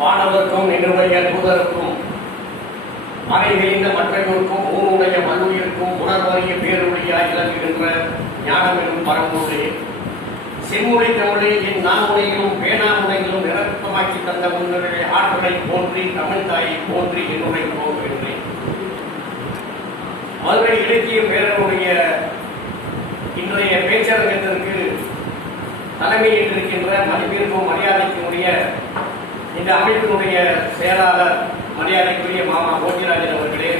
வானவர்க்கும் என்னுடைய தூதருக்கும் மறைந்த மற்றவர்களுக்கும் ஊருடைய மல்லுயிர்க்கும் உணர்வறிய பேருடையாய் விளங்குகின்ற ஞானம் என்னும் பரம்பொருளே, செம்முறை தமிழே என் நாமுனையிலும் பேனாமுனையிலும் நிரப்பமாக்கி தந்த உங்களுடைய ஆற்றலை போற்றி தமிழ் தாயை போற்றி என்னுடைய போகின்றேன். மதுரை இலக்கிய பேரனுடைய இன்றைய பேச்சரங்கத்திற்கு தலைமையில் இருக்கின்ற மதிப்பிற்கும் மரியாதைக்குரிய இந்த அமைப்பினுடைய செயலாளர் மரியாதைக்குரிய மாமா கோட்டிராஜன் அவர்களே,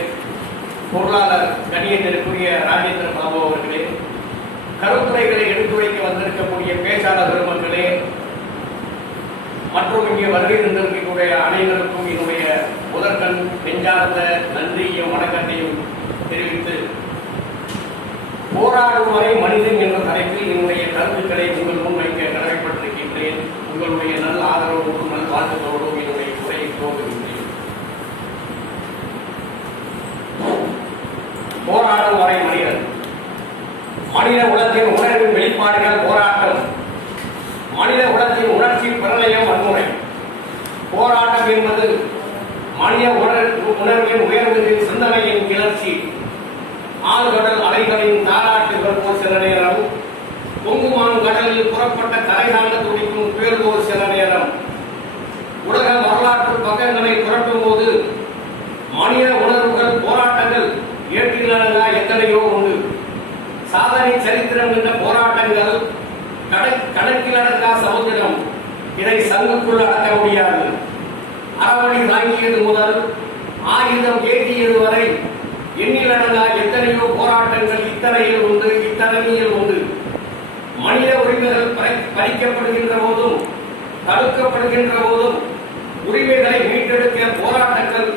பொருளாளர் கணியத்திற்குரிய ராஜேந்திர பாபு அவர்களே, கருத்துரைகளை எடுத்துரைக்க வந்திருக்கக்கூடிய பேச்சாளர் பெருமக்களே மற்றும் இங்கே வருகை தந்திருக்கக்கூடிய அனைவருக்கும் என்னுடைய முதற்கண் நெஞ்சார்ந்த நன்றியும் வணக்கத்தையும் தெரிவித்து, போராடும் வரை மனிதன் என்ற தலைப்பில் என்னுடைய கருத்துக்களை உங்கள் முன் வைக்க கடமைப்பட்டிருக்கின்றேன். உங்களுடைய நல்ல ஆதரவோடும் நல் வாழ்த்துக்களோடும் என்னுடைய உரையை துவங்குகின்றேன். போராடும் வரை மனிதன். மனித உலகத்தின் உணர்வின் வெளிப்பாடுகள் போராட்டம். மனித உலகத்தின் உணர்ச்சி பிரளயம் வன்முறை. போராட்டம் என்பது மனித உணர்வின் உயர்வுகளின் சிந்தனையின் கிளர்ச்சி. ஆழ்கடல் அலைகளின் தாராட்டுகள் போல் சில நேரம், பொங்குமான் கடலில் புறப்பட்ட கரை தாண்ட துடிக்கும் புயல் போல் சில நேரம், உலக வரலாற்று பக்கங்களை புரட்டும் போது மனித உணர்வுகள் போராட்டங்கள் ஏற்றிலடங்கா எத்தனையோ உண்டு. சாதனை சரித்திரம் என்ற போராட்டங்கள் கணக்கிலடங்கா சமுதிரம். இதை சங்குக்குள் அடக்க முடியாது. அறவழி தாங்கியது முதல் ஆயுதம் ஏற்றியது வரை எண்ணிலடங்கா எத்தனையோ போராட்டங்கள் இத்தனையில் உண்டு, இத்தனையில் உண்டு. மனித உரிமைகள் பறிக்கப்படுகின்ற போதும் தடுக்கப்படுகின்ற போதும் உரிமைகளை மீட்டெடுக்க போராட்டங்கள்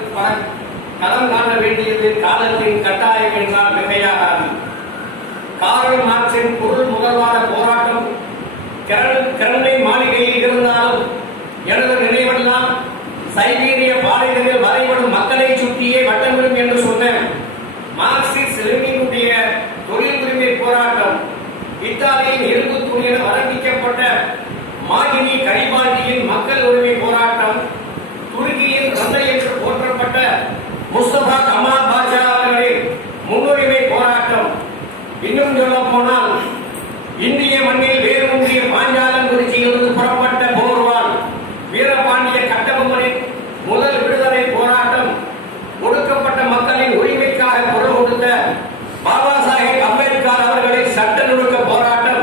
களம் காண வேண்டியது காலத்தின் கட்டாயம் என்றால் மிகையாகாது. காரல் மார்க்சின் பொருள் முதல்வாத போராட்டம் கருணை மாளிகையில் இருந்தாலும் எனது நினைவெல்லாம் சைபீரிய பாலைகளில் வரைபடும் மக்களை சுற்றியே வட்டமிடும் என்று சொன்ன மார்க்சிஸ்ட் லெனினுடைய தொழில் உரிமை போராட்டம், இத்தாலியின் இரும்பு துணியில் வழங்கிக்கப்பட்ட மாகினி கரிபாண்டியின் மக்கள் உரிமை போராட்டம், துருக்கியின் தந்தை என்று போற்றப்பட்ட முஸ்தபா கமால் பாஷா அவர்களின் முன்னுரிமை போராட்டம், இன்னும் சொல்ல போனால் இந்திய மண்ணில் வேரூன்றிய பாஞ்சாலங்குறிச்சியிலிருந்து புறப்பட்ட போர்வால் வீரபாண்டிய கட்டபொம்மனின் முதல் விடுதலை போராட்டம், ஒடுக்கப்பட்ட மக்களின் உரிமைக்காக குரல் கொடுத்த பாபா சாஹேப் அம்பேத்கர் அவர்களின் சட்ட நுணுக்க போராட்டம்,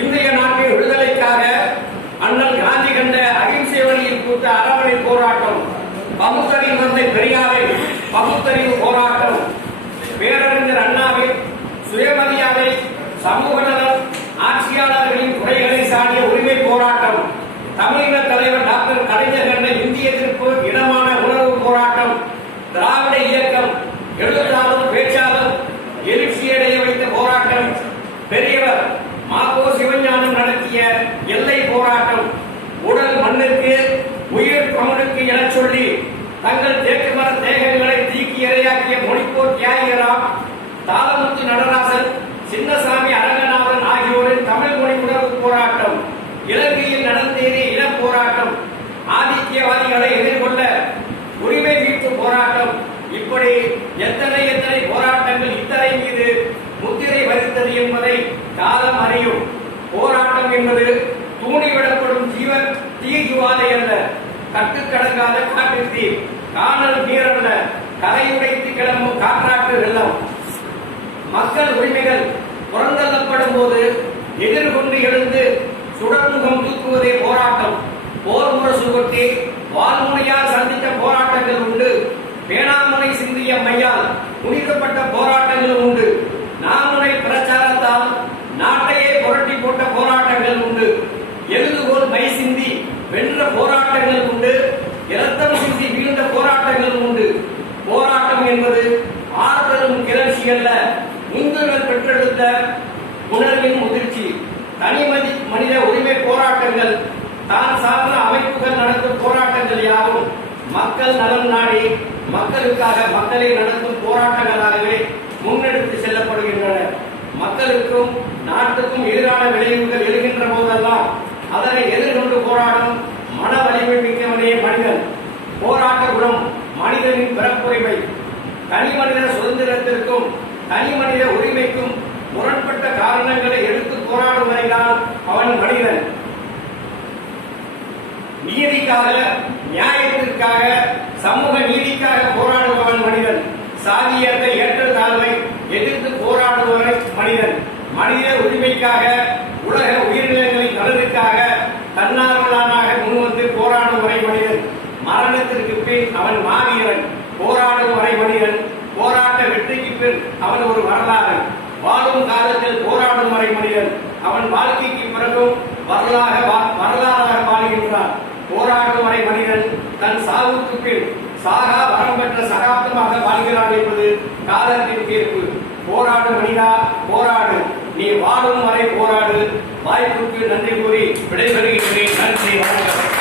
இந்திய நாட்டின் விடுதலைக்காக அண்ணல் காந்தி கண்ட அகிம்சை வழியில் கூட்ட அரவணை போராட்டம், பகுத்தறிவு தந்தை பெரியாரின் பகுத்தறிவு போராட்டம், பேரறிஞர் அண்ணாவின் சுயமரியாதை, சமூக நலன், ஆட்சியாளர்களின் குறைகளை சாடிய உரிமை போராட்டம், தமிழக தலைவர் டாக்டர் கலைஞர் கண்ட இந்திய எதிர்ப்பு இனமான உணர்வு போராட்டம், திராவிட இயக்கம் எழுத்தாளர் பேச்சாளர் எழுச்சியடைய வைத்த போராட்டம், பெரியவர் மாகோ சிவஞானம் நடத்திய எல்லை போராட்டம், உடல் மண்ணுக்கு உயிர் தமிழுக்கு என சொல்லி தங்கள் தேக்குமர தேகங்களை தீக்கி இரையாக்கிய மொழிப்போர் தியாகிகளாம் தாளமுத்து நடராசன், சின்னசாமி அரங்கநாதன் ஆகியோரின் தமிழ் மொழி உணர்வு போராட்டம், இலங்கையில் நடந்தேறிய இன போராட்டம், ஆதித்யவாதிகளை எதிர்கொள்ள உரிமை மீட்பு போராட்டம், இப்படி எத்தனை எத்தனை போராட்டங்கள் இத்தனை மீது முத்திரை வகித்தது என்பதை காலம் அறியும். போராட்டம் என்பது தூண்டிவிடப்படும் தீஜுவாதை அல்ல, கட்டுக்கடங்காத காட்டு தீ, காணல் நீரல்ல, கரையுடைத்து கிளம்பும் காற்றாற்று வெள்ளம். மக்கள் உரிமைகள் புறந்தள்ளப்படும் போது எதிர்கொண்டு எழுந்து சுடர்முகம் தூக்குவதே போராட்டம். போர் முரசு கொட்டி வால்முனையால் சந்தித்த போராட்டங்கள் உண்டு. பேனாமுனை சிந்திய மையால் முடிக்கப்பட்ட போராட்டங்களும் உண்டு. நாமுனை பிரச்சாரத்தால் நாட்டையே புரட்டி போட்ட போராட்டங்கள் உண்டு. எழுதுகோல் மை சிந்தி வென்ற போராட்டங்கள் உண்டு. இரத்தம் சிந்தி வீழ்ந்த போராட்டங்கள் உண்டு. போராட்டம் என்பது ஆறுதலும் கிளர்ச்சி அல்ல, இந்துக்கள் பெற்றெடுத்த உணர்வின் முதிர்ச்சி. தனிமதி மனித உரிமை போராட்டங்கள், தான் சார்ந்த அமைப்புகள் நடத்தும் போராட்டங்கள் யாரும் மக்கள் நலன் நாடி மக்களுக்காக மக்களை நடத்தும் போராட்டங்களாகவே முன்னெடுத்து செல்லப்படுகின்றன. மக்களுக்கும் நாட்டுக்கும் எதிரான விளைவுகள் எழுகின்ற போதெல்லாம் அதனை எதிர்கொண்டு போராடும் மன வலிமை மிக்கவனே மனிதன். மனிதனின் பிறப்புரிமை. தனி மனித சுதந்திரத்திற்கும் தனி மனித உரிமைக்கும் முரண்பட்ட காரணங்களை எடுத்து போராடும் வரைதான் அவன் மனிதன். நீதிக்காக, நியாயத்திற்காக, சமூக நீதிக்காக போராடுபவன் மனிதன். சாதியத்தை ஏற்றத்தாழ்வை எதிர்த்து போராடுபவரை மனிதன். மனித உரிமைக்காக, உலக உயிரினங்களின் நலனுக்காக தன்னார்வலனாக முன்வந்து போராடும் வரை மனிதன். மரணத்திற்கு பின் அவன் மாவீரன். போராடும் வரை மனிதன். போராட்ட வெற்றிக்கு பின் அவன் ஒரு வரலாறு. வாழும் காலத்தில் போராடும் வரை மனிதன். அவன் வாழ்க்கைக்கு பிறகும் வரலாறாக வாழ்கின்றான். போராடும் வரை மனிதன் தன் சாவுக்கு பின் சாகா வரம் பெற்ற சகாப்தமாக வாழ்கிறான் என்பது காலத்தின் தீர்ப்பு. போராடு மனிதா, போராடு. நீ வாழும் வரை போராடு. வாய்ப்புக்கு நன்றி கூறி விடைபெறுகின்றேன். நன்றி, வணக்கம்.